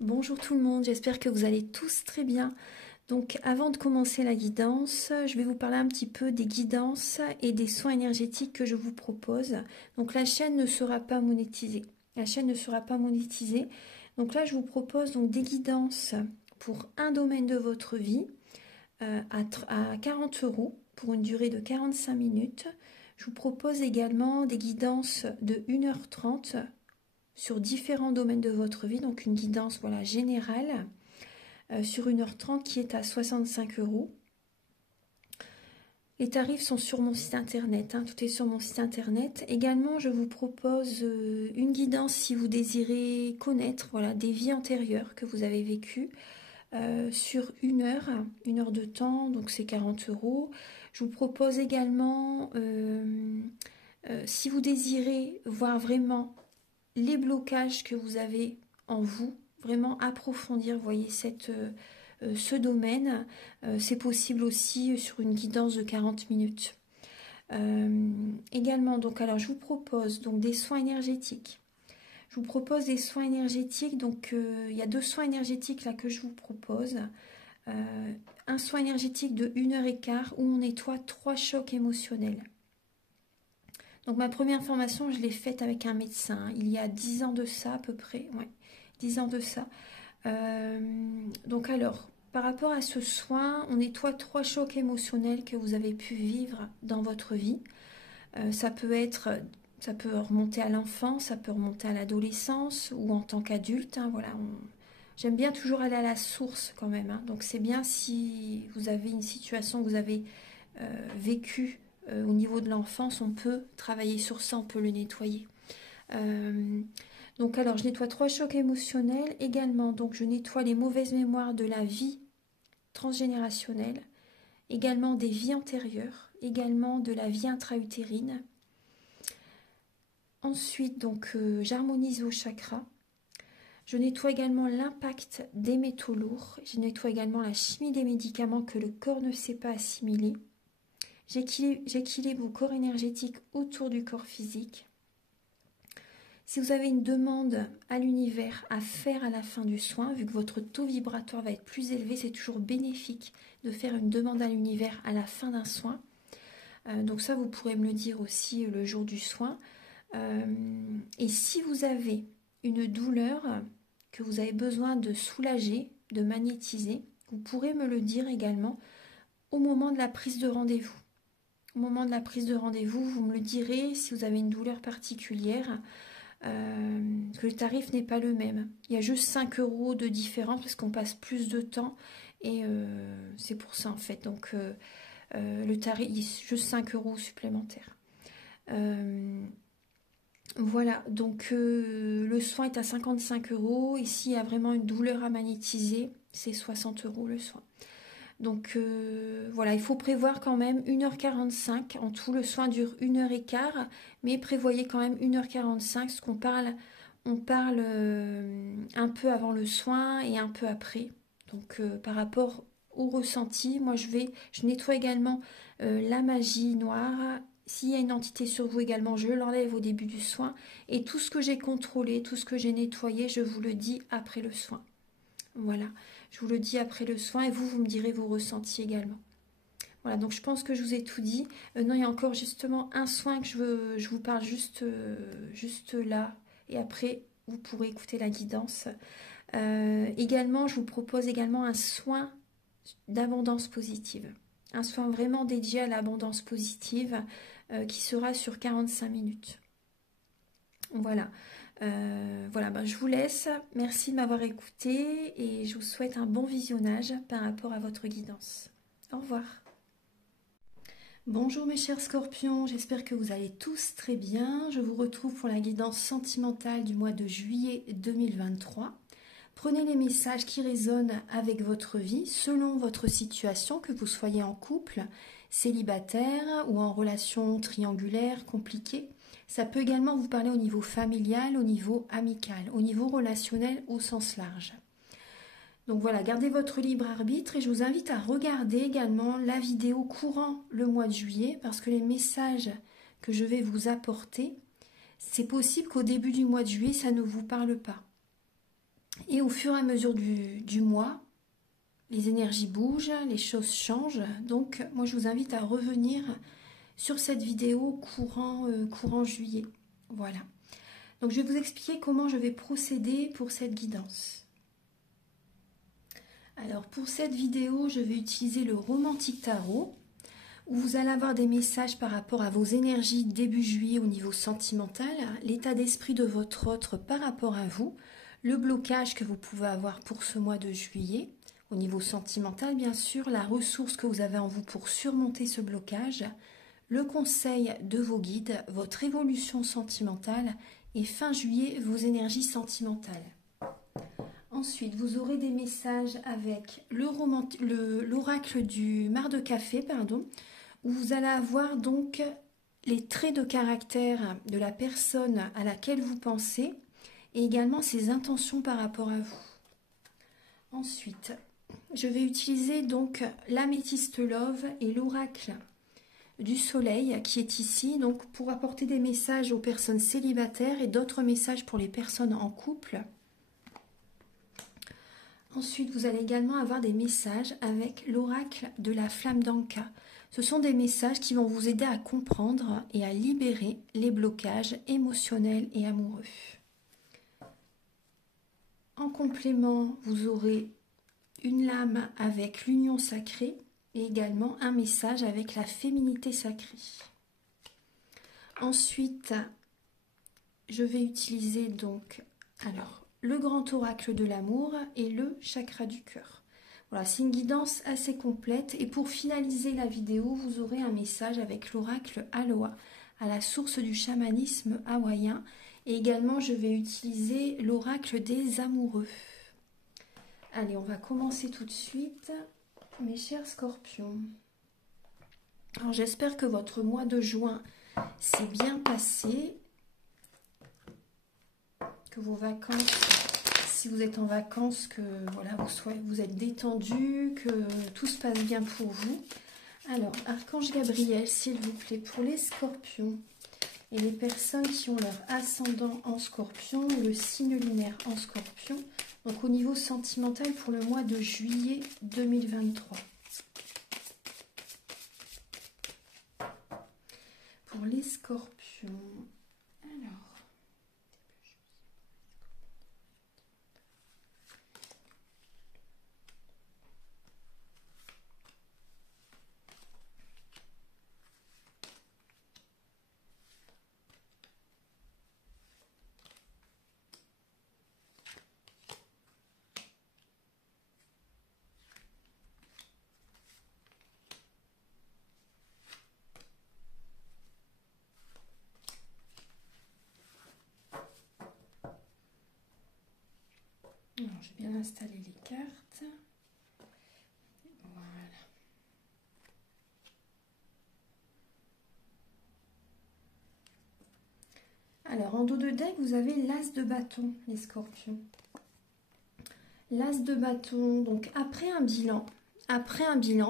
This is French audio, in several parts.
Bonjour tout le monde, j'espère que vous allez tous très bien. Donc avant de commencer la guidance, je vais vous parler un petit peu des guidances et des soins énergétiques que je vous propose. Donc la chaîne ne sera pas monétisée. La chaîne ne sera pas monétisée. Donc là je vous propose donc des guidances pour un domaine de votre vie à 40 € pour une durée de 45 minutes. Je vous propose également des guidances de 1h30 sur différents domaines de votre vie, donc une guidance voilà, générale sur 1h30 qui est à 65 €. Les tarifs sont sur mon site internet, tout est sur mon site internet. Également, je vous propose une guidance si vous désirez connaître voilà, des vies antérieures que vous avez vécues sur une heure de temps, donc c'est 40 €. Je vous propose également, si vous désirez voir vraiment les blocages que vous avez en vous, vraiment approfondir, voyez, ce domaine. C'est possible aussi sur une guidance de 40 minutes. Également, donc, alors je vous propose donc des soins énergétiques. Je vous propose des soins énergétiques, donc il y a 2 soins énergétiques là que je vous propose. Un soin énergétique de 1h15 où on nettoie 3 chocs émotionnels. Donc ma première formation, je l'ai faite avec un médecin, il y a 10 ans de ça à peu près, ouais, 10 ans de ça. Donc alors, par rapport à ce soin, on nettoie 3 chocs émotionnels que vous avez pu vivre dans votre vie. Ça peut remonter à l'enfance, ça peut remonter à l'adolescence ou en tant qu'adulte. Voilà, j'aime bien toujours aller à la source quand même. Donc c'est bien si vous avez une situation que vous avez vécue au niveau de l'enfance, on peut travailler sur ça, on peut le nettoyer. Donc alors je nettoie 3 chocs émotionnels également, donc je nettoie les mauvaises mémoires de la vie transgénérationnelle, également des vies antérieures, également de la vie intra-utérine. Ensuite donc j'harmonise vos chakras. Je nettoie également l'impact des métaux lourds, je nettoie également la chimie des médicaments que le corps ne sait pas assimiler. J'équilibre vos corps énergétiques autour du corps physique. Si vous avez une demande à l'univers à faire à la fin du soin, vu que votre taux vibratoire va être plus élevé, c'est toujours bénéfique de faire une demande à l'univers à la fin d'un soin. Donc ça, vous pourrez me le dire aussi le jour du soin. Et si vous avez une douleur que vous avez besoin de soulager, de magnétiser, vous pourrez me le dire également au moment de la prise de rendez-vous. Au moment de la prise de rendez-vous, vous me le direz si vous avez une douleur particulière. Que le tarif n'est pas le même. Il y a juste 5 € de différence parce qu'on passe plus de temps et c'est pour ça en fait. Donc le tarif, il y a juste 5 € supplémentaires. Voilà, donc le soin est à 55 €. Ici, il y a vraiment une douleur à magnétiser, c'est 60 € le soin. Donc voilà, il faut prévoir quand même 1h45. En tout, le soin dure 1h15, mais prévoyez quand même 1h45, parce qu'on parle, on parle un peu avant le soin et un peu après. Donc par rapport au ressenti, moi je nettoie également la magie noire. S'il y a une entité sur vous également, je l'enlève au début du soin. Et tout ce que j'ai contrôlé, tout ce que j'ai nettoyé, je vous le dis après le soin. Voilà, je vous le dis après le soin et vous me direz vos ressentis également. Voilà, donc je pense que je vous ai tout dit. Non, il y a encore justement un soin que je vous parle juste là. Et après, vous pourrez écouter la guidance. Également, je vous propose également un soin d'abondance positive. Un soin vraiment dédié à l'abondance positive qui sera sur 45 minutes. Voilà. Voilà, je vous laisse. Merci de m'avoir écouté et je vous souhaite un bon visionnage par rapport à votre guidance. Au revoir. Bonjour mes chers scorpions, j'espère que vous allez tous très bien. Je vous retrouve pour la guidance sentimentale du mois de juillet 2023. Prenez les messages qui résonnent avec votre vie selon votre situation, que vous soyez en couple, célibataire ou en relation triangulaire compliquée. Ça peut également vous parler au niveau familial, au niveau amical, au niveau relationnel au sens large. Donc voilà, gardez votre libre arbitre et je vous invite à regarder également la vidéo courant le mois de juillet parce que les messages que je vais vous apporter, c'est possible qu'au début du mois de juillet, ça ne vous parle pas. Et au fur et à mesure du mois, les énergies bougent, les choses changent. Donc moi je vous invite à revenir sur cette vidéo courant juillet. Voilà. Donc je vais vous expliquer comment je vais procéder pour cette guidance. Alors pour cette vidéo, je vais utiliser le Romantique Tarot, où vous allez avoir des messages par rapport à vos énergies début juillet au niveau sentimental, l'état d'esprit de votre autre par rapport à vous, le blocage que vous pouvez avoir pour ce mois de juillet, au niveau sentimental bien sûr, la ressource que vous avez en vous pour surmonter ce blocage, le conseil de vos guides, votre évolution sentimentale et fin juillet, vos énergies sentimentales. Ensuite, vous aurez des messages avec l'oracle du mar de café, pardon, où vous allez avoir donc les traits de caractère de la personne à laquelle vous pensez et également ses intentions par rapport à vous. Ensuite, je vais utiliser donc l'améthyste love et l'oracle du soleil qui est ici donc pour apporter des messages aux personnes célibataires et d'autres messages pour les personnes en couple. Ensuite, vous allez également avoir des messages avec l'oracle de la flamme d'Anka. Ce sont des messages qui vont vous aider à comprendre et à libérer les blocages émotionnels et amoureux. En complément, vous aurez une lame avec l'union sacrée et également un message avec la féminité sacrée. Ensuite, je vais utiliser donc le grand oracle de l'amour et le chakra du cœur. Voilà, c'est une guidance assez complète. Et pour finaliser la vidéo, vous aurez un message avec l'oracle Aloha, à la source du chamanisme hawaïen. Et également, je vais utiliser l'oracle des amoureux. Allez, on va commencer tout de suite, mes chers scorpions. Alors, j'espère que votre mois de juin s'est bien passé, que vos vacances, si vous êtes en vacances, que voilà, vous êtes détendu, que tout se passe bien pour vous. Alors, Archange Gabriel, s'il vous plaît, pour les scorpions et les personnes qui ont leur ascendant en scorpion, le signe lunaire en scorpion, donc au niveau sentimental pour le mois de juillet 2023. Pour les scorpions, alors... Alors, je vais bien installer les cartes. Voilà. Alors, en dos de deck, vous avez l'as de bâton, les scorpions. L'as de bâton, donc après un bilan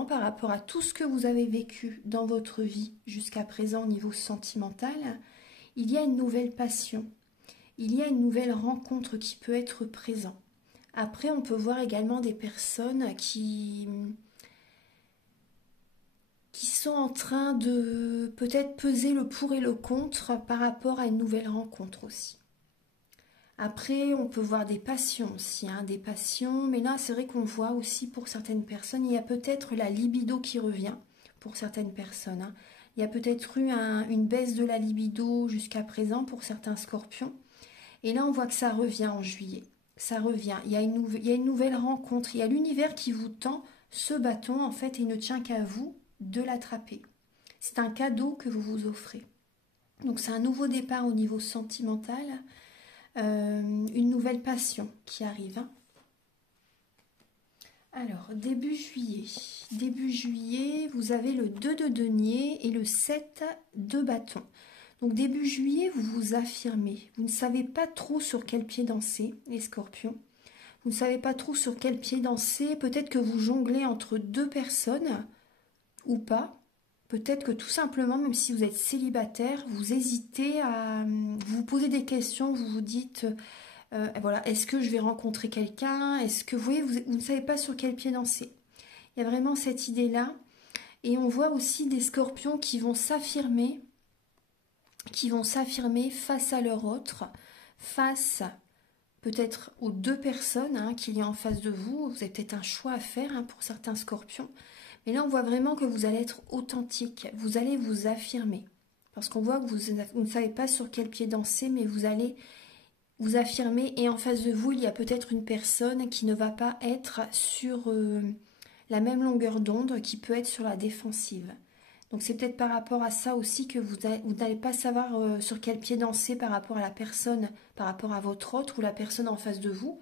par rapport à tout ce que vous avez vécu dans votre vie jusqu'à présent au niveau sentimental, il y a une nouvelle passion, il y a une nouvelle rencontre qui peut être présente. Après, on peut voir également des personnes qui sont en train de peut-être peser le pour et le contre par rapport à une nouvelle rencontre aussi. Après, on peut voir des passions aussi, des passions, mais là, c'est vrai qu'on voit aussi pour certaines personnes, il y a peut-être la libido qui revient pour certaines personnes. Il y a peut-être eu une baisse de la libido jusqu'à présent pour certains scorpions. Et là, on voit que ça revient en juillet. Ça revient. Il y a une nouvelle rencontre. Il y a l'univers qui vous tend ce bâton, en fait, et il ne tient qu'à vous de l'attraper. C'est un cadeau que vous vous offrez. Donc, c'est un nouveau départ au niveau sentimental. Une nouvelle passion qui arrive. Alors, début juillet, vous avez le 2 de denier et le 7 de bâton. Donc, début juillet, vous vous affirmez. Vous ne savez pas trop sur quel pied danser, les scorpions. Vous ne savez pas trop sur quel pied danser. Peut-être que vous jonglez entre deux personnes ou pas. Peut-être que tout simplement, même si vous êtes célibataire, vous hésitez à vous poser des questions. Vous vous dites, Voilà, est-ce que je vais rencontrer quelqu'un? Est-ce que vous voyez, vous ne savez pas sur quel pied danser. Il y a vraiment cette idée-là. Et on voit aussi des scorpions qui vont s'affirmer face à leur autre, face peut-être aux deux personnes qu'il y a en face de vous. Vous avez peut-être un choix à faire pour certains scorpions. Mais là, on voit vraiment que vous allez être authentique. Vous allez vous affirmer. Parce qu'on voit que vous ne savez pas sur quel pied danser, mais vous allez vous affirmer. Et en face de vous, il y a peut-être une personne qui ne va pas être sur la même longueur d'onde, qui peut être sur la défensive. Donc c'est peut-être par rapport à ça aussi que vous n'allez pas savoir sur quel pied danser par rapport à la personne, par rapport à votre autre ou la personne en face de vous.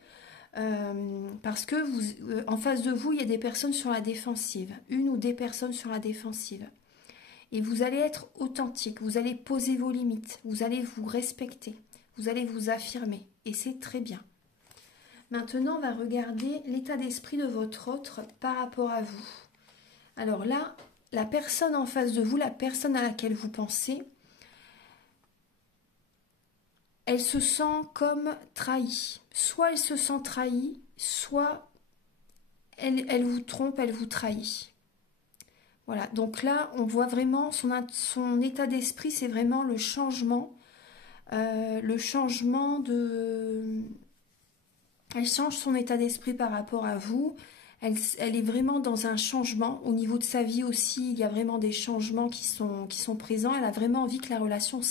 Parce que en face de vous, il y a des personnes sur la défensive, une ou des personnes sur la défensive. Et vous allez être authentique, vous allez poser vos limites, vous allez vous respecter, vous allez vous affirmer. Et c'est très bien. Maintenant, on va regarder l'état d'esprit de votre autre par rapport à vous. Alors là, la personne en face de vous, la personne à laquelle vous pensez, elle se sent comme trahie. Soit elle se sent trahie, soit elle vous trompe, elle vous trahit. Voilà, donc là, on voit vraiment son état d'esprit, c'est vraiment le changement de... Elle change son état d'esprit par rapport à vous. Elle est vraiment dans un changement. Au niveau de sa vie aussi, il y a vraiment des changements qui sont présents. Elle a vraiment envie que la relation,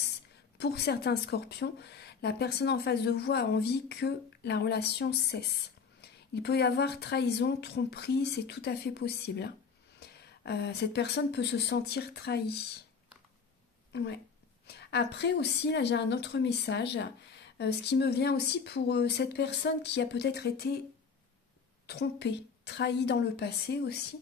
pour certains scorpions, la personne en face de vous a envie que la relation cesse. Il peut y avoir trahison, tromperie, c'est tout à fait possible. Cette personne peut se sentir trahie. Ouais. Après aussi, là j'ai un autre message. Ce qui me vient aussi pour cette personne qui a peut-être été trompée, trahie dans le passé aussi.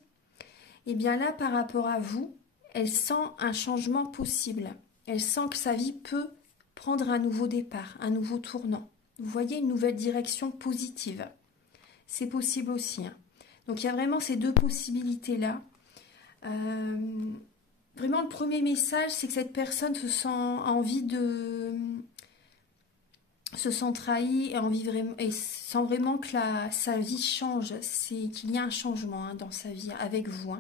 Et bien là, par rapport à vous, elle sent un changement possible. Elle sent que sa vie peut prendre un nouveau départ, un nouveau tournant. Vous voyez, une nouvelle direction positive. C'est possible aussi. Donc il y a vraiment ces deux possibilités-là. Vraiment, le premier message, c'est que cette personne se sent trahie et sent vraiment que sa vie change. C'est qu'il y a un changement dans sa vie avec vous,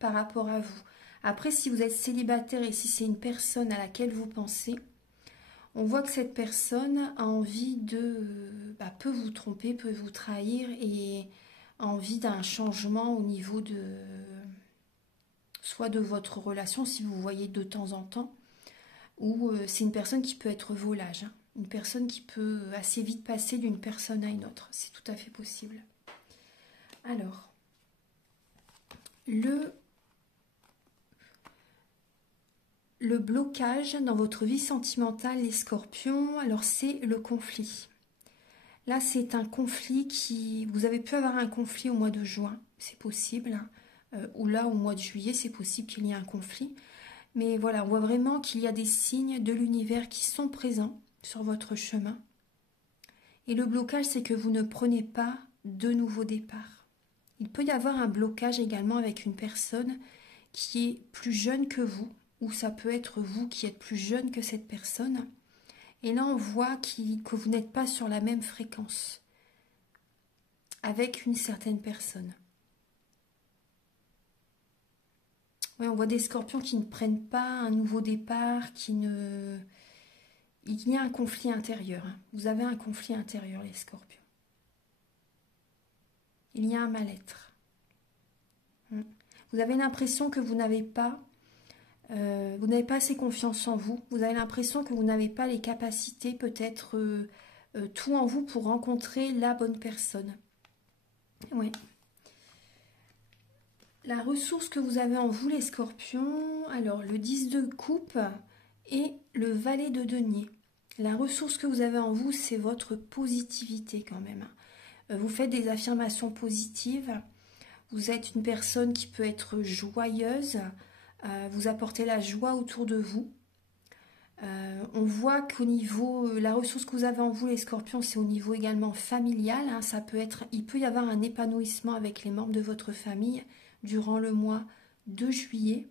par rapport à vous. Après, si vous êtes célibataire et si c'est une personne à laquelle vous pensez, on voit que cette personne a envie peut vous tromper, peut vous trahir et a envie d'un changement au niveau soit de votre relation, si vous voyez de temps en temps, ou c'est une personne qui peut être volage, une personne qui peut assez vite passer d'une personne à une autre. C'est tout à fait possible. Alors, le blocage dans votre vie sentimentale, les scorpions, alors c'est le conflit. Là, c'est un conflit vous avez pu avoir un conflit au mois de juin, c'est possible, ou là, au mois de juillet, c'est possible qu'il y ait un conflit. Mais voilà, on voit vraiment qu'il y a des signes de l'univers qui sont présents sur votre chemin. Et le blocage, c'est que vous ne prenez pas de nouveau départ. Il peut y avoir un blocage également avec une personne qui est plus jeune que vous, ou ça peut être vous qui êtes plus jeune que cette personne. Et là, on voit que vous n'êtes pas sur la même fréquence avec une certaine personne. Ouais, on voit des scorpions qui ne prennent pas un nouveau départ, il y a un conflit intérieur. Vous avez un conflit intérieur, les scorpions. Il y a un mal-être. Vous avez l'impression que vous n'avez pas assez confiance en vous. Vous avez l'impression que vous n'avez pas les capacités, peut-être tout en vous pour rencontrer la bonne personne. Oui. La ressource que vous avez en vous, les scorpions, alors le 10 de coupe et le valet de denier. La ressource que vous avez en vous, c'est votre positivité quand même. Vous faites des affirmations positives. Vous êtes une personne qui peut être joyeuse. Vous apportez la joie autour de vous. On voit qu'au niveau, la ressource que vous avez en vous, les scorpions, c'est au niveau également familial. Il peut y avoir un épanouissement avec les membres de votre famille durant le mois de juillet.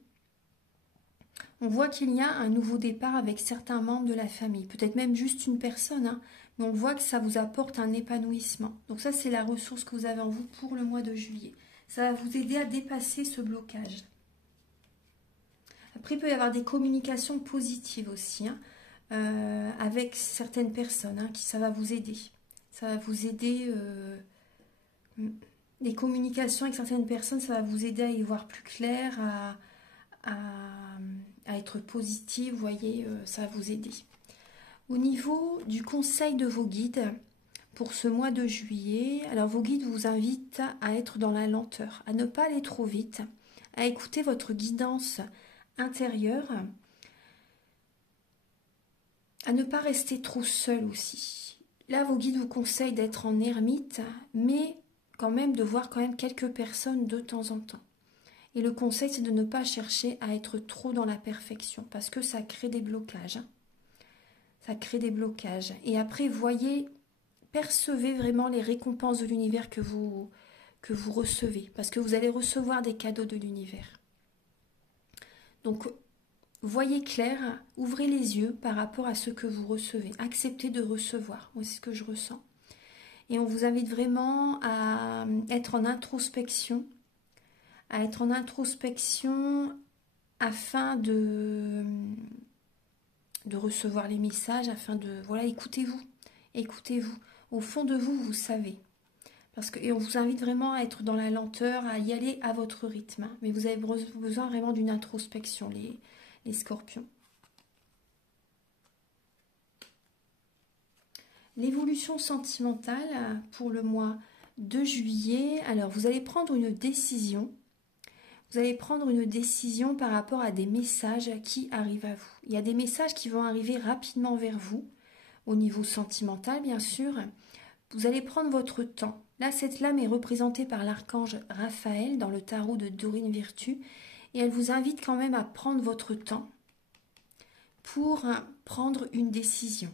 On voit qu'il y a un nouveau départ avec certains membres de la famille. Peut-être même juste une personne, mais on voit que ça vous apporte un épanouissement. Donc ça, c'est la ressource que vous avez en vous pour le mois de juillet. Ça va vous aider à dépasser ce blocage. Après, il peut y avoir des communications positives aussi, hein, avec certaines personnes, hein, ça va vous aider. Ça va vous aider... les communications avec certaines personnes, ça va vous aider à y voir plus clair, à être positif, vous voyez, ça va vous aider. Au niveau du conseil de vos guides, pour ce mois de juillet, alors vos guides vous invitent à être dans la lenteur, à ne pas aller trop vite, à écouter votre guidance intérieure, à ne pas rester trop seul aussi. Là, vos guides vous conseillent d'être en ermite, mais quand même de voir quand même quelques personnes de temps en temps. Et le conseil, c'est de ne pas chercher à être trop dans la perfection, parce que ça crée des blocages. Ça crée des blocages. Et après, voyez, percevez vraiment les récompenses de l'univers que vous recevez, parce que vous allez recevoir des cadeaux de l'univers. Donc, voyez clair, ouvrez les yeux par rapport à ce que vous recevez. Acceptez de recevoir. Moi, c'est ce que je ressens. Et on vous invite vraiment à être en introspection, afin de recevoir les messages, afin de... Voilà, écoutez-vous. Écoutez-vous. Au fond de vous, vous savez. Et on vous invite vraiment à être dans la lenteur, à y aller à votre rythme. Hein. Mais vous avez besoin vraiment d'une introspection, les scorpions. L'évolution sentimentale pour le mois de juillet. Alors, vous allez prendre une décision. Vous allez prendre une décision par rapport à des messages qui arrivent à vous. Il y a des messages qui vont arriver rapidement vers vous, au niveau sentimental, bien sûr. Vous allez prendre votre temps. Là, cette lame est représentée par l'archange Raphaël dans le tarot de Dorine Virtue. Et elle vous invite quand même à prendre votre temps pour prendre une décision.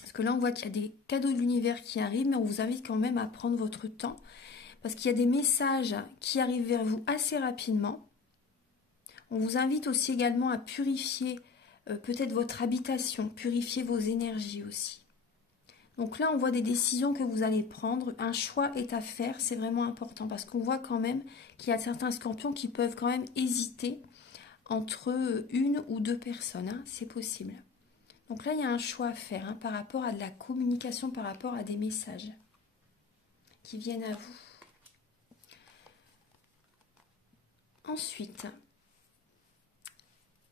Parce que là, on voit qu'il y a des cadeaux de l'univers qui arrivent, mais on vous invite quand même à prendre votre temps. Parce qu'il y a des messages qui arrivent vers vous assez rapidement. On vous invite aussi également à purifier peut-être votre habitation, purifier vos énergies aussi. Donc là, on voit des décisions que vous allez prendre. Un choix est à faire, c'est vraiment important. Parce qu'on voit quand même qu'il y a certains scorpions qui peuvent quand même hésiter entre une ou deux personnes. Hein, c'est possible. Donc là, il y a un choix à faire hein, par rapport à de la communication, par rapport à des messages qui viennent à vous. Ensuite,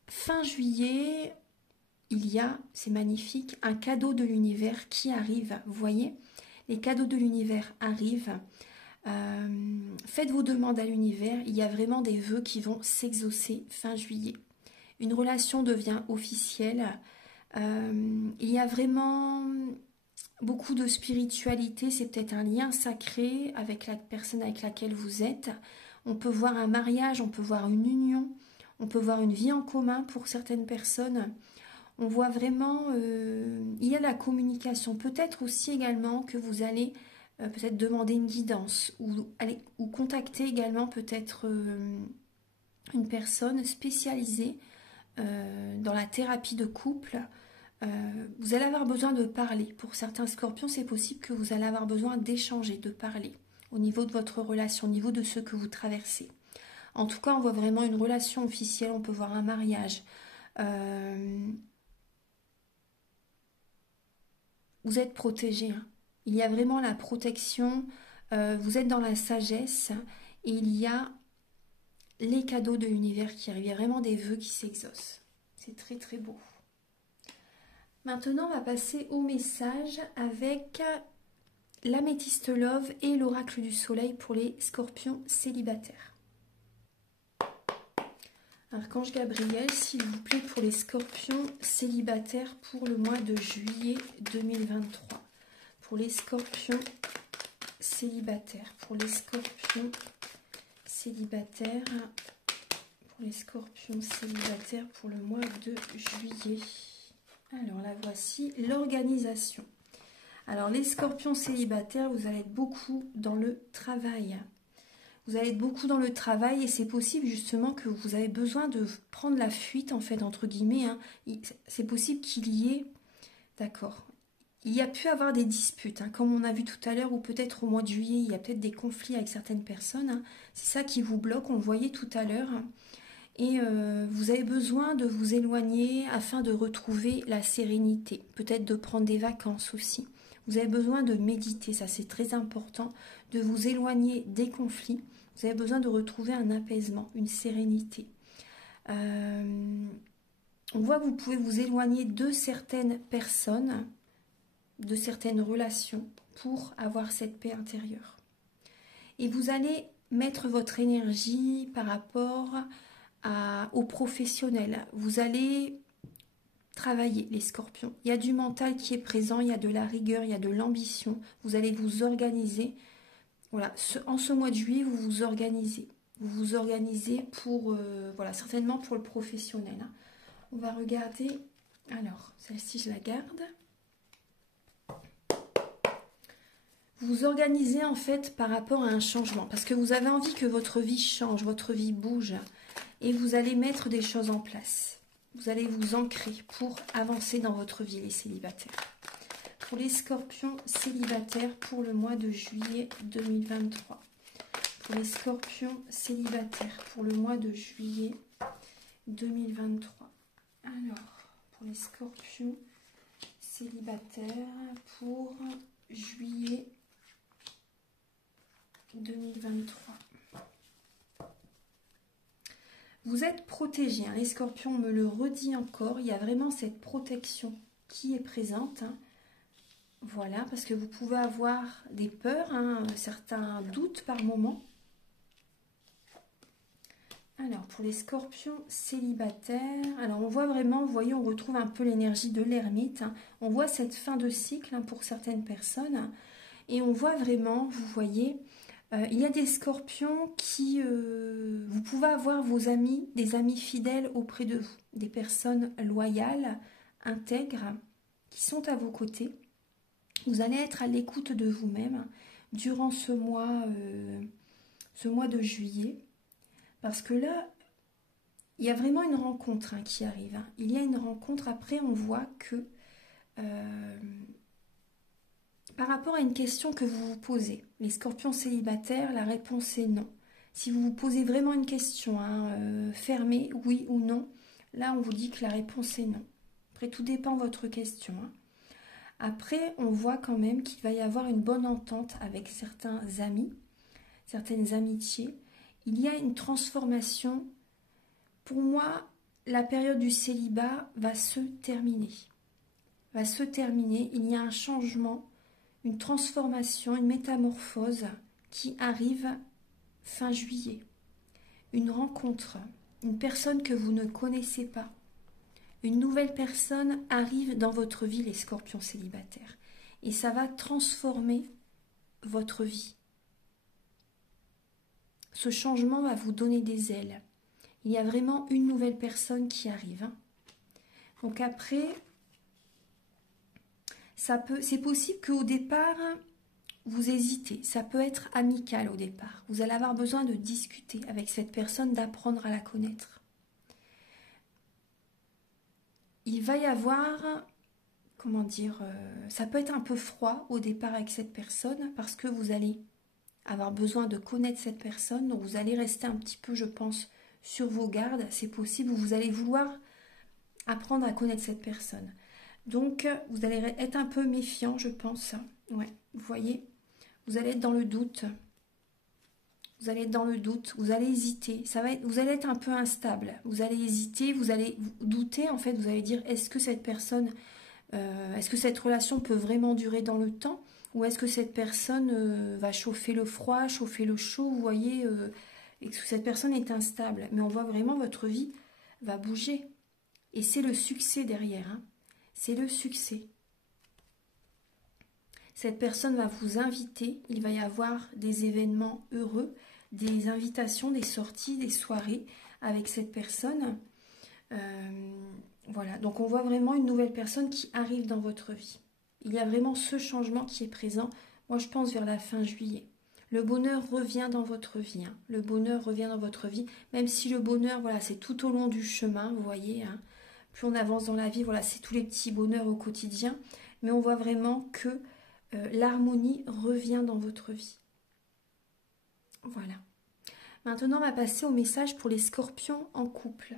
fin juillet, il y a, c'est magnifique, un cadeau de l'univers qui arrive. Vous voyez, les cadeaux de l'univers arrivent. Faites vos demandes à l'univers. Il y a vraiment des vœux qui vont s'exaucer fin juillet. Une relation devient officielle. Il y a vraiment beaucoup de spiritualité. C'est peut-être un lien sacré avec la personne avec laquelle vous êtes. On peut voir un mariage, on peut voir une union, on peut voir une vie en commun pour certaines personnes. On voit vraiment, il y a la communication. Peut-être aussi également que vous allez peut-être demander une guidance ou contacter également peut-être une personne spécialisée dans la thérapie de couple. Vous allez avoir besoin de parler. Pour certains scorpions, c'est possible que vous allez avoir besoin d'échanger, de parler au niveau de votre relation, au niveau de ce que vous traversez. En tout cas, on voit vraiment une relation officielle, on peut voir un mariage. Vous êtes protégé. Hein. Il y a vraiment la protection, vous êtes dans la sagesse et il y a les cadeaux de l'univers qui arrivent. Il y a vraiment des vœux qui s'exaucent. C'est très très beau. Maintenant, on va passer au message avec l'améthyste love et l'oracle du soleil pour les scorpions célibataires. Archange Gabriel, s'il vous plaît, pour les scorpions célibataires pour le mois de juillet 2023. Pour les scorpions célibataires, pour les scorpions célibataires, pour les scorpions célibataires pour le mois de juillet. Alors la voici, l'organisation. Alors les scorpions célibataires, vous allez être beaucoup dans le travail. Vous allez être beaucoup dans le travail et c'est possible justement que vous avez besoin de prendre la fuite en fait entre guillemets. Hein. C'est possible qu'il y ait, d'accord, il y a pu avoir des disputes, hein, comme on a vu tout à l'heure, ou peut-être au mois de juillet, il y a peut-être des conflits avec certaines personnes. Hein. C'est ça qui vous bloque, on le voyait tout à l'heure. Et vous avez besoin de vous éloigner afin de retrouver la sérénité, peut-être de prendre des vacances aussi. Vous avez besoin de méditer, ça c'est très important, de vous éloigner des conflits. Vous avez besoin de retrouver un apaisement, une sérénité. On voit que vous pouvez vous éloigner de certaines personnes, de certaines relations pour avoir cette paix intérieure. Et vous allez mettre votre énergie par rapport aux professionnels. Vous allez travailler les scorpions. Il y a du mental qui est présent, il y a de la rigueur, il y a de l'ambition. Vous allez vous organiser. Voilà, en ce mois de juillet, vous vous organisez. Vous vous organisez pour, voilà, certainement pour le professionnel. Hein. On va regarder. Alors, celle-ci, je la garde. Vous vous organisez en fait par rapport à un changement. Parce que vous avez envie que votre vie change, votre vie bouge. Et vous allez mettre des choses en place. Vous allez vous ancrer pour avancer dans votre vie, les célibataires. Pour les scorpions célibataires pour le mois de juillet 2023. Pour les scorpions célibataires pour le mois de juillet 2023. Alors, pour les scorpions célibataires pour juillet 2023. Vous êtes protégés, hein. Les scorpions, on me le redit encore, il y a vraiment cette protection qui est présente. Hein. Voilà, parce que vous pouvez avoir des peurs, hein, certains doutes par moment. Alors, pour les scorpions célibataires, alors on voit vraiment, vous voyez, on retrouve un peu l'énergie de l'ermite. Hein. On voit cette fin de cycle hein, pour certaines personnes. Et on voit vraiment, vous voyez, il y a des scorpions qui... vous pouvez avoir vos amis, des amis fidèles auprès de vous. Des personnes loyales, intègres, qui sont à vos côtés. Vous allez être à l'écoute de vous-même durant ce mois de juillet. Parce que là, il y a vraiment une rencontre hein, qui arrive. Hein. Il y a une rencontre. Après, on voit que par rapport à une question que vous vous posez, les scorpions célibataires, la réponse est non. Si vous vous posez vraiment une question hein, fermée, oui ou non, là, on vous dit que la réponse est non. Après, tout dépend de votre question. Hein. Après, on voit quand même qu'il va y avoir une bonne entente avec certains amis, certaines amitiés. Il y a une transformation. Pour moi, la période du célibat va se terminer. Va se terminer. Il y a un changement, une transformation, une métamorphose qui arrive fin juillet. Une rencontre, une personne que vous ne connaissez pas. Une nouvelle personne arrive dans votre vie, les scorpions célibataires. Et ça va transformer votre vie. Ce changement va vous donner des ailes. Il y a vraiment une nouvelle personne qui arrive. Hein. Donc après, c'est possible qu'au départ, vous hésitez. Ça peut être amical au départ. Vous allez avoir besoin de discuter avec cette personne, d'apprendre à la connaître. Il va y avoir, comment dire, ça peut être un peu froid au départ avec cette personne parce que vous allez avoir besoin de connaître cette personne. Donc vous allez rester un petit peu, je pense, sur vos gardes. C'est possible, vous allez vouloir apprendre à connaître cette personne. Donc vous allez être un peu méfiant, je pense. Ouais, vous voyez, vous allez être dans le doute. Vous allez être dans le doute, vous allez hésiter, vous allez être un peu instable, vous allez hésiter, vous allez douter, en fait, vous allez dire, est-ce que cette personne, est-ce que cette relation peut vraiment durer dans le temps, ou est-ce que cette personne va chauffer le froid, chauffer le chaud, vous voyez, est-ce que cette personne est instable, mais on voit vraiment votre vie va bouger, et c'est le succès derrière, hein. C'est le succès. Cette personne va vous inviter, il va y avoir des événements heureux, des invitations, des sorties, des soirées avec cette personne. Voilà, donc on voit vraiment une nouvelle personne qui arrive dans votre vie. Il y a vraiment ce changement qui est présent, moi je pense vers la fin juillet. Le bonheur revient dans votre vie, hein. Le bonheur revient dans votre vie, même si le bonheur, voilà, c'est tout au long du chemin, vous voyez, hein. Plus on avance dans la vie, voilà, c'est tous les petits bonheurs au quotidien. mais on voit vraiment que l'harmonie revient dans votre vie. Voilà. Maintenant, on va passer au message pour les scorpions en couple.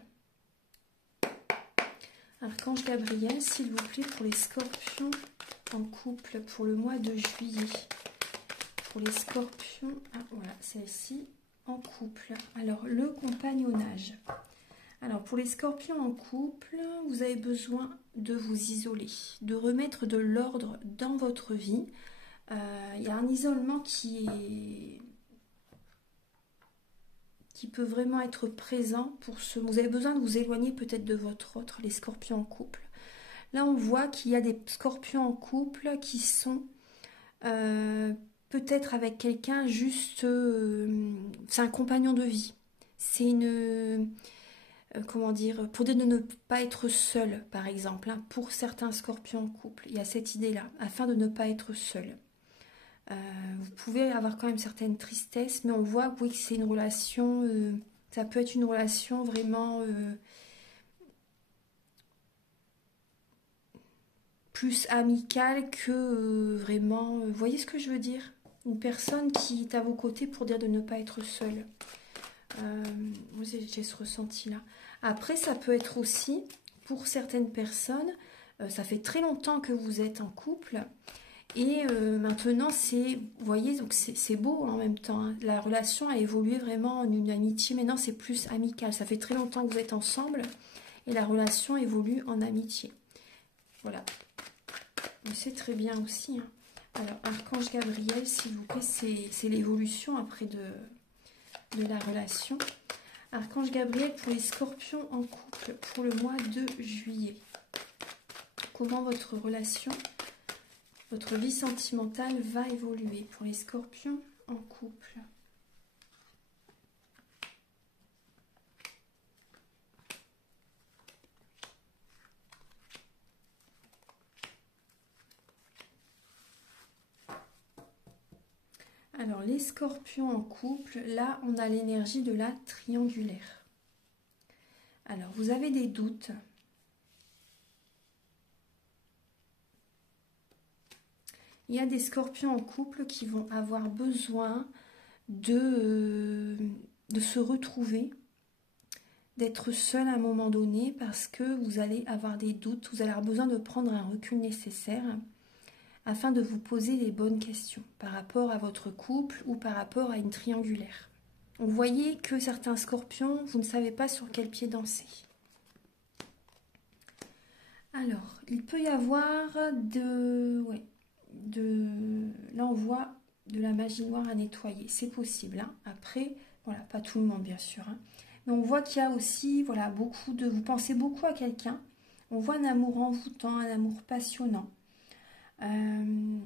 Archange Gabriel, s'il vous plaît, pour les scorpions en couple pour le mois de juillet. Pour les scorpions, voilà, celle-ci, en couple. Alors, le compagnonnage. Alors, pour les scorpions en couple, vous avez besoin de vous isoler, de remettre de l'ordre dans votre vie. Il y a un isolement qui peut vraiment être présent pour ce... Vous avez besoin de vous éloigner peut-être de votre autre, les scorpions en couple. Là, on voit qu'il y a des scorpions en couple qui sont peut-être avec quelqu'un juste... c'est un compagnon de vie. C'est une... comment dire, pour dire de ne pas être seul, par exemple, hein, pour certains scorpions en couple. Il y a cette idée-là, afin de ne pas être seul. Vous pouvez avoir quand même certaines tristesses, mais on voit, oui, que c'est une relation, ça peut être une relation vraiment plus amicale que vraiment... vous voyez ce que je veux dire? Une personne qui est à vos côtés pour dire de ne pas être seul. J'ai ce ressenti-là. Après, ça peut être aussi, pour certaines personnes, ça fait très longtemps que vous êtes en couple, et maintenant, c'est, vous voyez, donc c'est beau en même temps. Hein. La relation a évolué vraiment en une amitié. Maintenant, c'est plus amical. Ça fait très longtemps que vous êtes ensemble et la relation évolue en amitié. Voilà. Mais c'est très bien aussi. Hein. Alors, Archange Gabriel, s'il vous plaît, c'est l'évolution après de la relation. Archange Gabriel pour les scorpions en couple pour le mois de juillet. Comment votre relation... votre vie sentimentale va évoluer pour les scorpions en couple. Alors, les scorpions en couple, là, on a l'énergie de la triangulaire. Alors, vous avez des doutes. Il y a des scorpions en couple qui vont avoir besoin de se retrouver, d'être seul à un moment donné parce que vous allez avoir des doutes, vous allez avoir besoin de prendre un recul nécessaire afin de vous poser les bonnes questions par rapport à votre couple ou par rapport à une triangulaire. Vous voyez que certains scorpions, vous ne savez pas sur quel pied danser. Alors, il peut y avoir là on voit de la magie noire à nettoyer, c'est possible. Hein. Après, voilà, pas tout le monde bien sûr. Hein. Mais on voit qu'il y a aussi, voilà, vous pensez beaucoup à quelqu'un. On voit un amour envoûtant, un amour passionnant. Il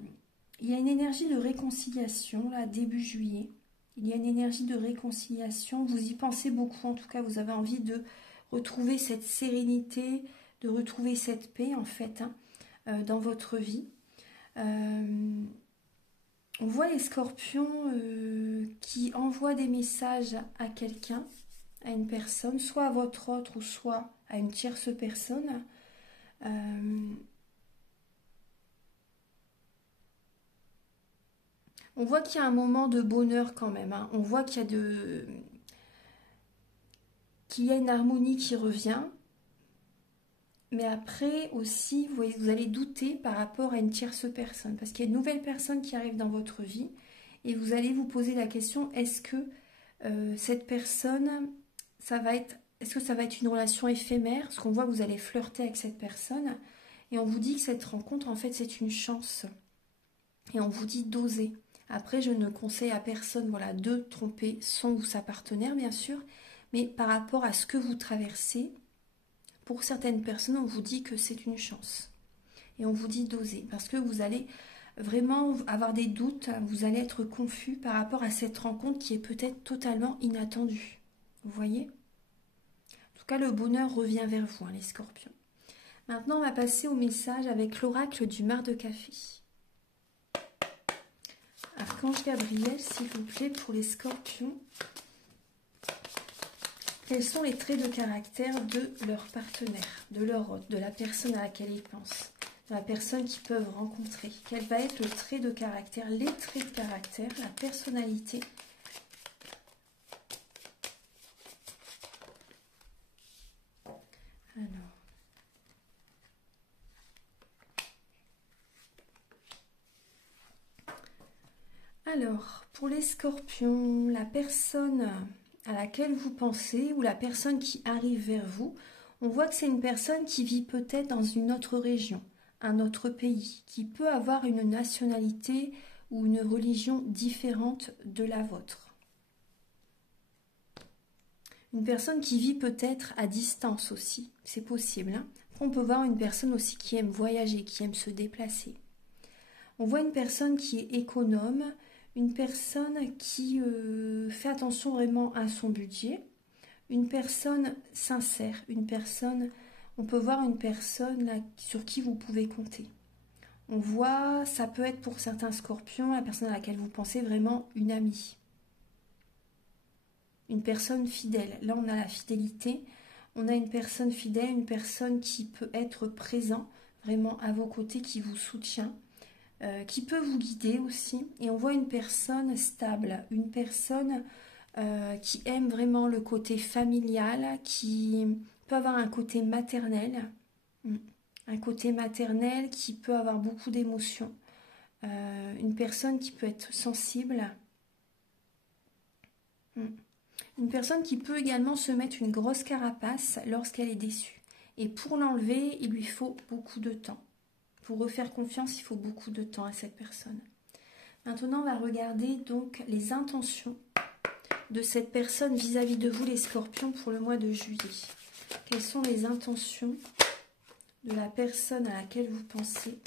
y a une énergie de réconciliation, là, début juillet. Il y a une énergie de réconciliation. Vous y pensez beaucoup, en tout cas, vous avez envie de retrouver cette sérénité, de retrouver cette paix, en fait, hein, dans votre vie. On voit les scorpions qui envoient des messages à quelqu'un, à une personne, soit à votre autre ou soit à une tierce personne. On voit qu'il y a un moment de bonheur quand même. Hein. On voit qu'il y a une harmonie qui revient. Mais après aussi, vous voyez, vous allez douter par rapport à une tierce personne. Parce qu'il y a une nouvelle personne qui arrive dans votre vie. Et vous allez vous poser la question, est-ce que cette personne, est-ce que ça va être une relation éphémère? Parce qu'on voit que vous allez flirter avec cette personne. Et on vous dit que cette rencontre, en fait, c'est une chance. Et on vous dit d'oser. Après, je ne conseille à personne, voilà, de tromper son ou sa partenaire, bien sûr. Mais par rapport à ce que vous traversez, pour certaines personnes, on vous dit que c'est une chance. Et on vous dit d'oser. Parce que vous allez vraiment avoir des doutes, vous allez être confus par rapport à cette rencontre qui est peut-être totalement inattendue. Vous voyez? En tout cas, le bonheur revient vers vous, hein, les scorpions. Maintenant, on va passer au message avec l'oracle du mar de café. Archange Gabriel, s'il vous plaît, pour les scorpions. Quels sont les traits de caractère de leur partenaire, de leur hôte, de la personne à laquelle ils pensent? la personne qu'ils peuvent rencontrer. Quel va être le trait de caractère, les traits de caractère, la personnalité. Alors, pour les scorpions, la personne à laquelle vous pensez ou la personne qui arrive vers vous, on voit que c'est une personne qui vit peut-être dans une autre région, un autre pays, qui peut avoir une nationalité ou une religion différente de la vôtre. Une personne qui vit peut-être à distance aussi, c'est possible. Hein. On peut voir une personne aussi qui aime voyager, qui aime se déplacer. On voit une personne qui est économe, une personne qui fait attention vraiment à son budget, une personne sincère, une personne, on peut voir une personne là, sur qui vous pouvez compter. On voit, ça peut être pour certains scorpions, la personne à laquelle vous pensez vraiment une amie. Une personne fidèle. Là, on a la fidélité. On a une personne fidèle, une personne qui peut être présent vraiment à vos côtés, qui vous soutient, qui peut vous guider aussi. Et on voit une personne stable, une personne qui aime vraiment le côté familial, qui peut avoir un côté maternel, un côté maternel qui peut avoir beaucoup d'émotions. Une personne qui peut être sensible. Une personne qui peut également se mettre une grosse carapace lorsqu'elle est déçue. Et pour l'enlever, il lui faut beaucoup de temps. Pour refaire confiance, il faut beaucoup de temps à cette personne. Maintenant, on va regarder donc les intentions de cette personne vis-à-vis de vous, les scorpions, pour le mois de juillet. Quelles sont les intentions de la personne à laquelle vous pensez ?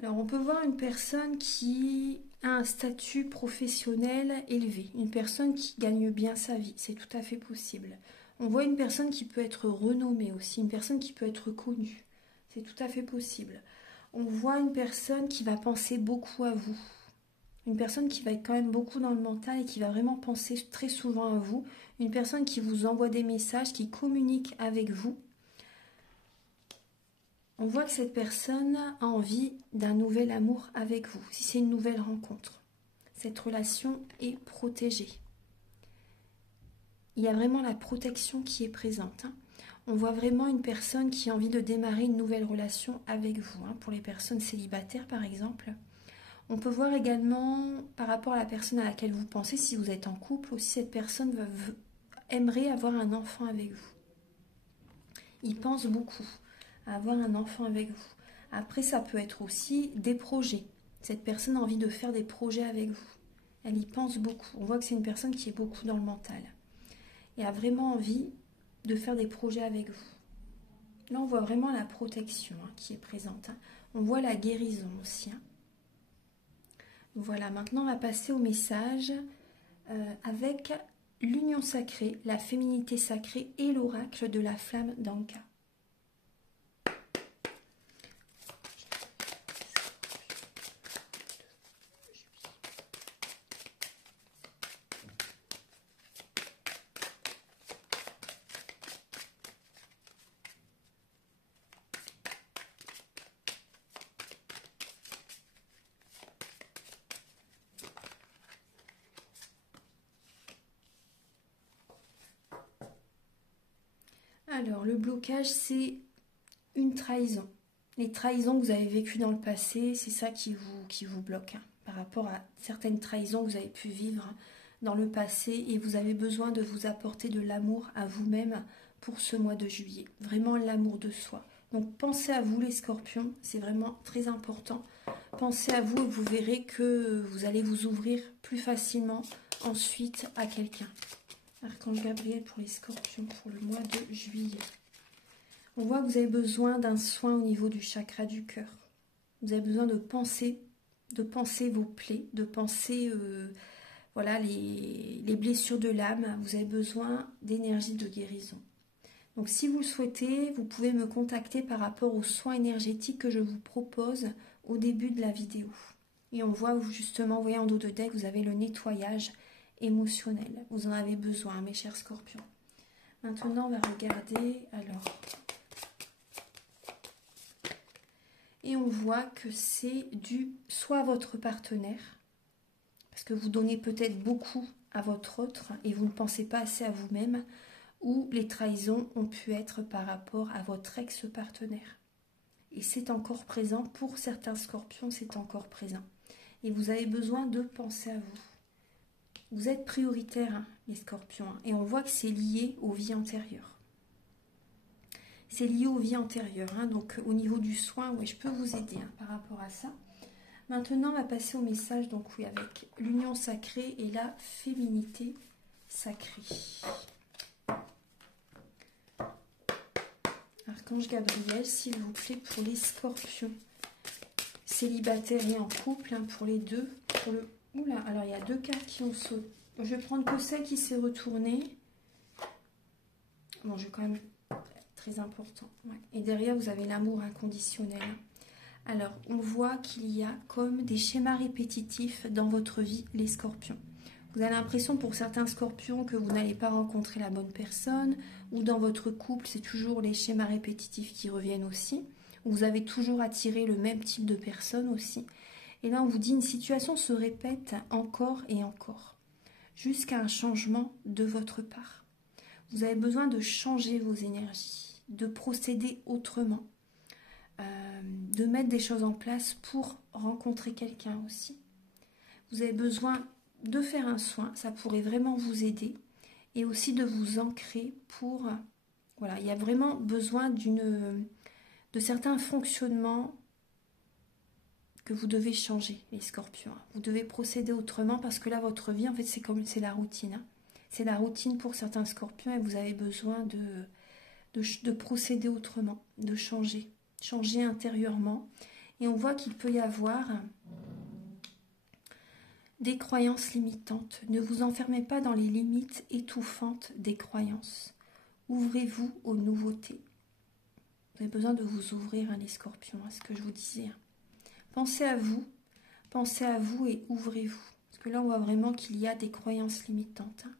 Alors, on peut voir une personne qui a un statut professionnel élevé, une personne qui gagne bien sa vie, c'est tout à fait possible. On voit une personne qui peut être renommée aussi, une personne qui peut être connue, c'est tout à fait possible. On voit une personne qui va penser beaucoup à vous, une personne qui va être quand même beaucoup dans le mental et qui va vraiment penser très souvent à vous, une personne qui vous envoie des messages, qui communique avec vous. On voit que cette personne a envie d'un nouvel amour avec vous, si c'est une nouvelle rencontre. Cette relation est protégée. Il y a vraiment la protection qui est présente. On voit vraiment une personne qui a envie de démarrer une nouvelle relation avec vous. Pour les personnes célibataires, par exemple. On peut voir également, par rapport à la personne à laquelle vous pensez, si vous êtes en couple, aussi cette personne aimerait avoir un enfant avec vous. Il pense beaucoup à avoir un enfant avec vous. Après, ça peut être aussi des projets. Cette personne a envie de faire des projets avec vous. Elle y pense beaucoup. On voit que c'est une personne qui est beaucoup dans le mental. Et a vraiment envie de faire des projets avec vous. Là, on voit vraiment la protection qui est présente. On voit la guérison aussi. Voilà, maintenant on va passer au message avec l'union sacrée, la féminité sacrée et l'oracle de la flamme d'Anka. Alors, le blocage, c'est une trahison. Les trahisons que vous avez vécues dans le passé, c'est ça qui vous bloque. Par rapport à certaines trahisons que vous avez pu vivre dans le passé et vous avez besoin de vous apporter de l'amour à vous-même pour ce mois de juillet. Vraiment l'amour de soi. Donc, pensez à vous les scorpions, c'est vraiment très important. Pensez à vous et vous verrez que vous allez vous ouvrir plus facilement ensuite à quelqu'un. Archange Gabriel pour les scorpions pour le mois de juillet. On voit que vous avez besoin d'un soin au niveau du chakra du cœur. Vous avez besoin de penser vos plaies, de penser voilà, les blessures de l'âme. Vous avez besoin d'énergie de guérison. Donc si vous le souhaitez, vous pouvez me contacter par rapport aux soins énergétiques que je vous propose au début de la vidéo. Et on voit justement, vous voyez en dos de deck, vous avez le nettoyage émotionnel. Vous en avez besoin, mes chers scorpions. Maintenant, on va regarder, alors. Et on voit que c'est dû soit à votre partenaire, parce que vous donnez peut-être beaucoup à votre autre et vous ne pensez pas assez à vous-même, ou les trahisons ont pu être par rapport à votre ex-partenaire. Et c'est encore présent, pour certains scorpions, c'est encore présent. Et vous avez besoin de penser à vous. Vous êtes prioritaires, hein, les scorpions, hein, et on voit que c'est lié aux vies antérieures. C'est lié aux vies antérieures, hein, donc au niveau du soin, ouais, je peux vous aider hein, par rapport à ça. Maintenant, on va passer au message, donc oui, avec l'union sacrée et la féminité sacrée. Archange Gabriel, s'il vous plaît, pour les scorpions. Célibataires et en couple, hein, pour les deux. Pour le... Oula, alors il y a deux cartes qui ont sauté. Je vais prendre que celle qui s'est retournée. Bon, je vais quand même... Très important. Ouais. Et derrière, vous avez l'amour inconditionnel. Alors, on voit qu'il y a comme des schémas répétitifs dans votre vie, les scorpions. Vous avez l'impression pour certains scorpions que vous n'allez pas rencontrer la bonne personne, ou dans votre couple, c'est toujours les schémas répétitifs qui reviennent aussi. Vous avez toujours attiré le même type de personne aussi. Et là, on vous dit une situation se répète encore et encore, jusqu'à un changement de votre part. Vous avez besoin de changer vos énergies, de procéder autrement, de mettre des choses en place pour rencontrer quelqu'un aussi. Vous avez besoin de faire un soin, ça pourrait vraiment vous aider, et aussi de vous ancrer pour... Voilà, il y a vraiment besoin de certains fonctionnements que vous devez changer, les scorpions. Vous devez procéder autrement parce que là, votre vie, en fait, c'est la routine. C'est la routine pour certains scorpions et vous avez besoin de procéder autrement, de changer intérieurement. Et on voit qu'il peut y avoir des croyances limitantes. Ne vous enfermez pas dans les limites étouffantes des croyances. Ouvrez-vous aux nouveautés. Vous avez besoin de vous ouvrir, hein, les scorpions, à ce que je vous disais. Pensez à vous et ouvrez-vous. Parce que là, on voit vraiment qu'il y a des croyances limitantes. Hein.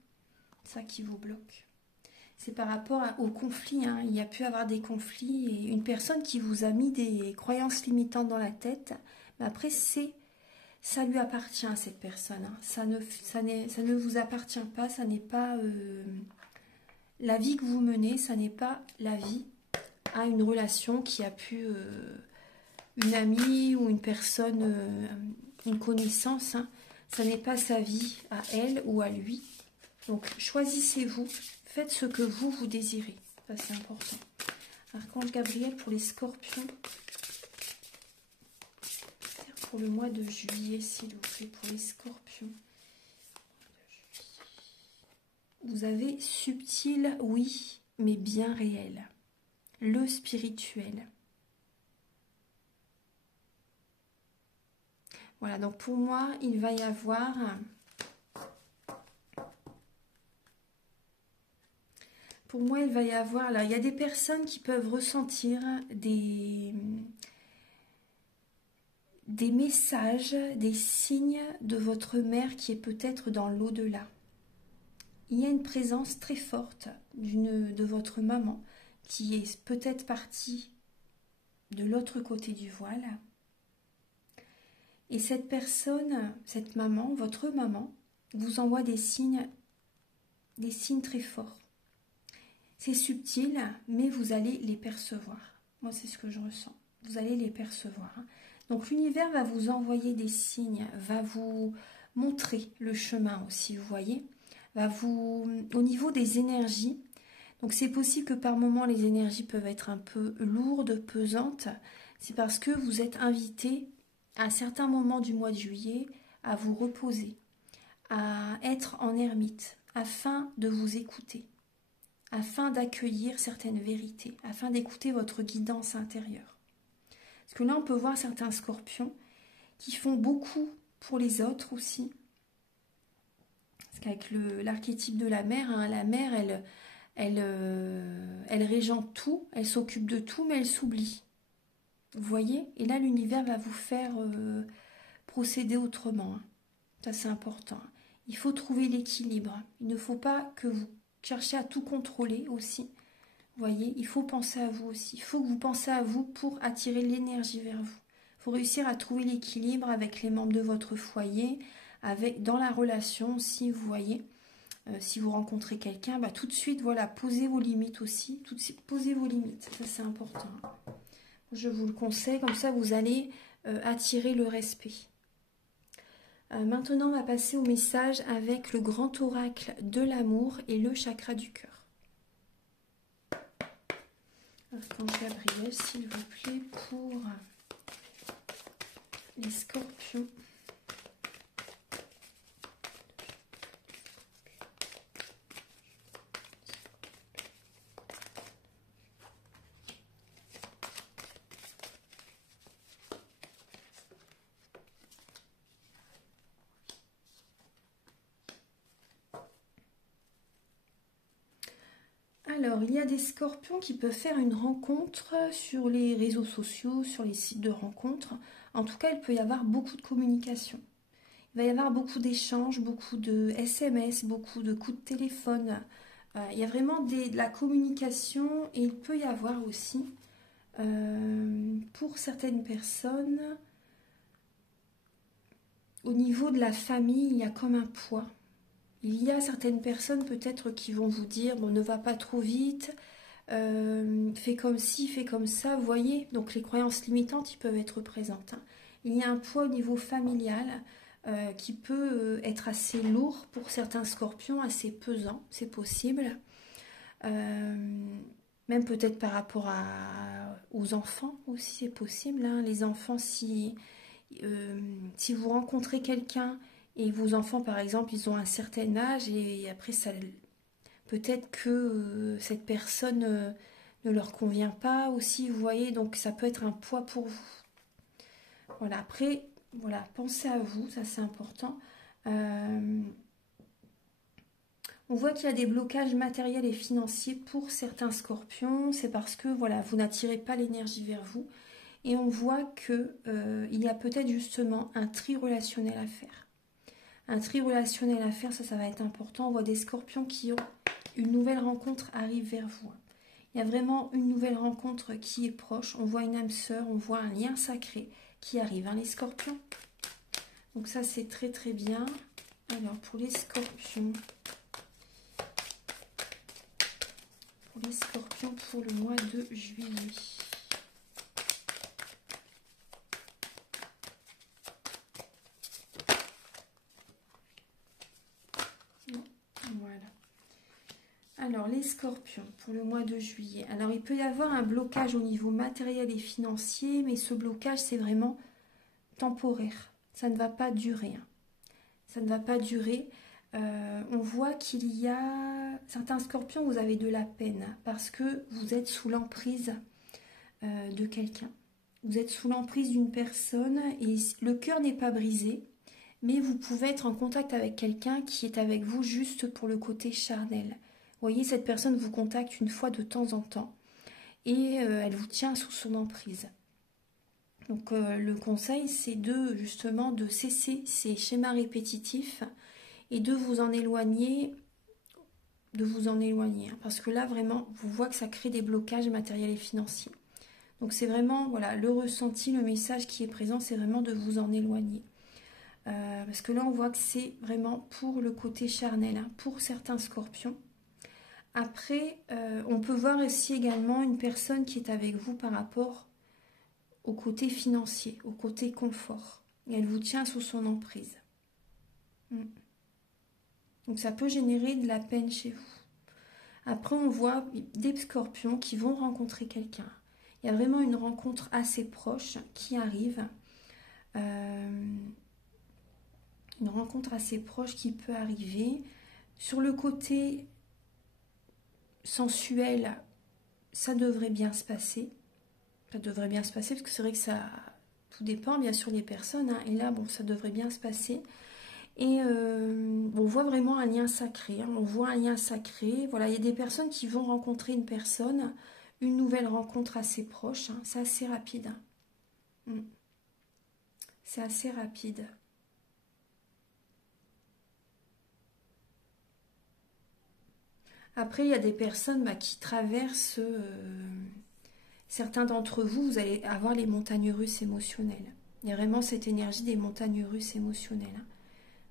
C'est ça qui vous bloque. C'est par rapport au conflit. Hein. Il y a pu avoir des conflits et une personne qui vous a mis des croyances limitantes dans la tête. Mais après, ça lui appartient à cette personne. Hein. Ça ne vous appartient pas. Ça n'est pas la vie que vous menez. Ça n'est pas la vie à une relation qui a pu... une amie ou une personne, une connaissance, hein, ça n'est pas sa vie à elle ou à lui. Donc choisissez-vous, faites ce que vous désirez. Ça c'est important. Archange Gabriel pour les scorpions. Pour le mois de juillet, s'il vous plaît, pour les scorpions. Vous avez subtil, oui, mais bien réel. Le spirituel. Voilà, donc pour moi, il va y avoir... Pour moi, il va y avoir... Là, il y a des personnes qui peuvent ressentir des messages, des signes de votre mère qui est peut-être dans l'au-delà. Il y a une présence très forte de votre maman qui est peut-être partie de l'autre côté du voile. Et cette personne, cette maman, votre maman, vous envoie des signes très forts. C'est subtil, mais vous allez les percevoir. Moi, c'est ce que je ressens. Vous allez les percevoir. Donc, l'univers va vous envoyer des signes, va vous montrer le chemin aussi, vous voyez. Au niveau des énergies, donc c'est possible que par moments, les énergies peuvent être un peu lourdes, pesantes. C'est parce que vous êtes invité à certains moments du mois de juillet, à vous reposer, à être en ermite, afin de vous écouter, afin d'accueillir certaines vérités, afin d'écouter votre guidance intérieure. Parce que là, on peut voir certains scorpions qui font beaucoup pour les autres aussi. Parce qu'avec l'archétype de la mère, hein, la mère, elle régente tout, elle s'occupe de tout, mais elle s'oublie. Vous voyez? Et là, l'univers va vous faire procéder autrement. Hein. Ça, c'est important. Il faut trouver l'équilibre. Il ne faut pas que vous cherchiez à tout contrôler aussi. Vous voyez? Il faut penser à vous aussi. Il faut que vous pensiez à vous pour attirer l'énergie vers vous. Il faut réussir à trouver l'équilibre avec les membres de votre foyer, dans la relation, si vous voyez. Si vous rencontrez quelqu'un, bah, tout de suite, voilà, posez vos limites aussi. Tout de suite, posez vos limites. Ça, c'est important. Je vous le conseille. Comme ça, vous allez attirer le respect. Maintenant, on va passer au message avec le grand oracle de l'amour et le chakra du cœur. Archange Gabriel, s'il vous plaît, pour les scorpions. Alors, il y a des scorpions qui peuvent faire une rencontre sur les réseaux sociaux, sur les sites de rencontres. En tout cas, il peut y avoir beaucoup de communication. Il va y avoir beaucoup d'échanges, beaucoup de SMS, beaucoup de coups de téléphone. Il y a vraiment de la communication et il peut y avoir aussi, pour certaines personnes, au niveau de la famille, il y a comme un poids. Il y a certaines personnes peut-être qui vont vous dire, bon, ne va pas trop vite, fais comme ci, fais comme ça, vous voyez. Donc les croyances limitantes, ils peuvent être présentes. Hein. Il y a un poids au niveau familial qui peut être assez lourd pour certains scorpions, assez pesant, c'est possible. Même peut-être par rapport aux enfants aussi, c'est possible. Hein. Les enfants, si vous rencontrez quelqu'un et vos enfants, par exemple, ils ont un certain âge et après, peut-être que cette personne ne leur convient pas aussi, vous voyez, donc ça peut être un poids pour vous. Voilà, après, voilà, pensez à vous, ça c'est important. On voit qu'il y a des blocages matériels et financiers pour certains scorpions, c'est parce que voilà, vous n'attirez pas l'énergie vers vous. Et on voit qu'il y a peut-être justement un tri relationnel à faire. Un tri relationnel à faire, ça va être important. On voit des scorpions qui ont une nouvelle rencontre arrive vers vous. Il y a vraiment une nouvelle rencontre qui est proche. On voit une âme sœur, on voit un lien sacré qui arrive, hein, les scorpions. Donc ça, c'est très très bien. Alors, pour les scorpions, pour le mois de juillet. Voilà. Alors, les scorpions, pour le mois de juillet. Alors, il peut y avoir un blocage au niveau matériel et financier, mais ce blocage, c'est vraiment temporaire. Ça ne va pas durer. Hein. Ça ne va pas durer. On voit qu'il y a certains scorpions, vous avez de la peine parce que vous êtes sous l'emprise de quelqu'un. Vous êtes sous l'emprise d'une personne et le cœur n'est pas brisé, mais vous pouvez être en contact avec quelqu'un qui est avec vous juste pour le côté charnel. Vous voyez, cette personne vous contacte une fois de temps en temps et elle vous tient sous son emprise. Donc le conseil, c'est justement de cesser ces schémas répétitifs et de vous en éloigner, hein, parce que là, vraiment, vous voyez que ça crée des blocages matériels et financiers. Donc c'est vraiment, voilà, le ressenti, le message qui est présent, c'est vraiment de vous en éloigner. Parce que là, on voit que c'est vraiment pour le côté charnel, hein, pour certains scorpions. Après, on peut voir aussi également une personne qui est avec vous par rapport au côté financier, au côté confort. Et elle vous tient sous son emprise. Donc ça peut générer de la peine chez vous. Après, on voit des scorpions qui vont rencontrer quelqu'un. Il y a vraiment une rencontre assez proche qui arrive. Une rencontre assez proche qui peut arriver. Sur le côté sensuel, ça devrait bien se passer. Ça devrait bien se passer parce que c'est vrai que ça... Tout dépend bien sûr des personnes. Hein, et là, bon, ça devrait bien se passer. Et on voit vraiment un lien sacré, hein. On voit un lien sacré. Voilà, il y a des personnes qui vont rencontrer une personne, une nouvelle rencontre assez proche, hein. C'est assez rapide, hein. C'est assez rapide. Après, il y a des personnes qui traversent, certains d'entre vous, vous allez avoir les montagnes russes émotionnelles. Il y a vraiment cette énergie des montagnes russes émotionnelles, hein.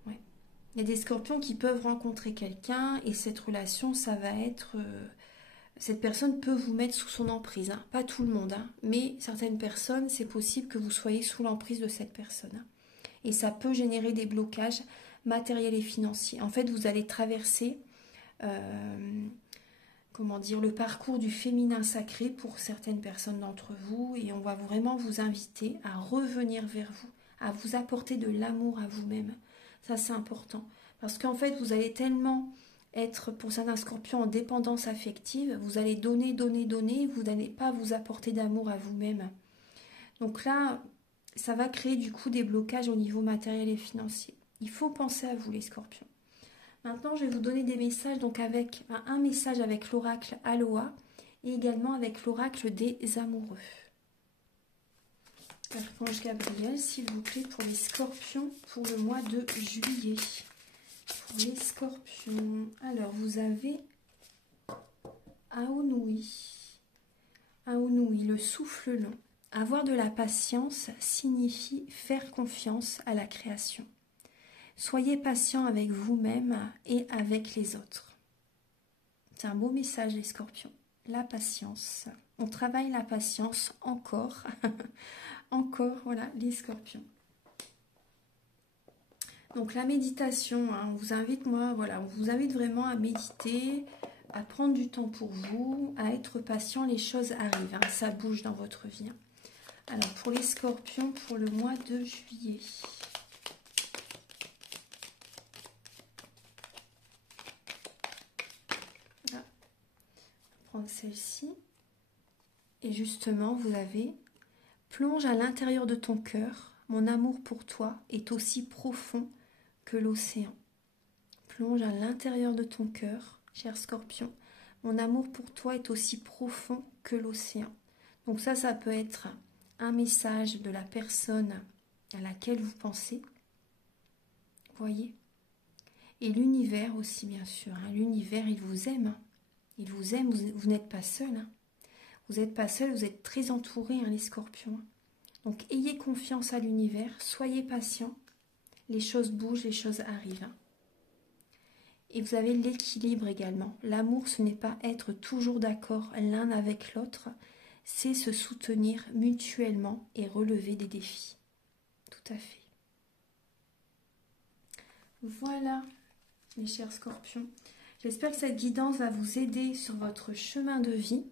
Ouais. Il y a des scorpions qui peuvent rencontrer quelqu'un et cette relation, ça va être... cette personne peut vous mettre sous son emprise, hein. Pas tout le monde, hein, mais certaines personnes, c'est possible que vous soyez sous l'emprise de cette personne, hein. Et ça peut générer des blocages matériels et financiers. En fait, vous allez traverser, comment dire, le parcours du féminin sacré pour certaines personnes d'entre vous et on va vraiment vous inviter à revenir vers vous, à vous apporter de l'amour à vous-même. Ça, c'est important. Parce qu'en fait, vous allez tellement être, pour certains scorpions, en dépendance affective, vous allez donner, donner, donner, vous n'allez pas vous apporter d'amour à vous-même. Donc là, ça va créer du coup des blocages au niveau matériel et financier. Il faut penser à vous, les scorpions. Maintenant, je vais vous donner des messages, donc avec un message avec l'oracle Aloha et également avec l'oracle des amoureux. Archange Gabriel, s'il vous plaît, pour les scorpions pour le mois de juillet. Pour les scorpions, alors vous avez Aonui. Aonui, le souffle long. Avoir de la patience signifie faire confiance à la création. Soyez patient avec vous-même et avec les autres. C'est un beau message, les scorpions. La patience. On travaille la patience encore. Encore, voilà, les scorpions. Donc la méditation, hein, on vous invite, voilà, on vous invite vraiment à méditer, à prendre du temps pour vous, à être patient, les choses arrivent, hein, ça bouge dans votre vie. Alors pour les scorpions, pour le mois de juillet. Voilà. On va prendre celle-ci. Et justement, vous avez « Plonge à l'intérieur de ton cœur, mon amour pour toi est aussi profond que l'océan. » Plonge à l'intérieur de ton cœur, cher scorpion. Mon amour pour toi est aussi profond que l'océan. Donc ça peut être un message de la personne à laquelle vous pensez. Voyez. Et l'univers aussi, bien sûr, hein. L'univers, il vous aime. Il vous aime, vous n'êtes pas seul, hein. Vous n'êtes pas seul, vous êtes très entouré, hein, les scorpions. Donc ayez confiance à l'univers, soyez patient. Les choses bougent, les choses arrivent, hein. Et vous avez l'équilibre également. L'amour, ce n'est pas être toujours d'accord l'un avec l'autre, c'est se soutenir mutuellement et relever des défis. Tout à fait. Voilà, mes chers scorpions. J'espère que cette guidance va vous aider sur votre chemin de vie.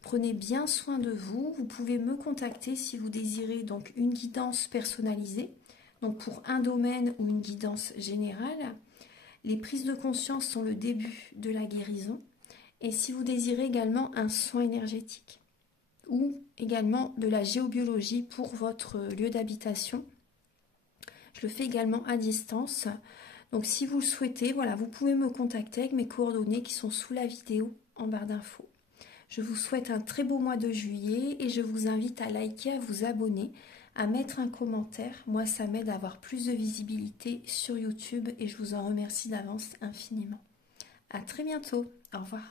Prenez bien soin de vous. Vous pouvez me contacter si vous désirez donc une guidance personnalisée, donc pour un domaine ou une guidance générale. Les prises de conscience sont le début de la guérison. Et si vous désirez également un soin énergétique ou également de la géobiologie pour votre lieu d'habitation, je le fais également à distance. Donc si vous le souhaitez, voilà, vous pouvez me contacter avec mes coordonnées qui sont sous la vidéo en barre d'infos. Je vous souhaite un très beau mois de juillet et je vous invite à liker, à vous abonner, à mettre un commentaire. Moi, ça m'aide à avoir plus de visibilité sur YouTube et je vous en remercie d'avance infiniment. À très bientôt. Au revoir.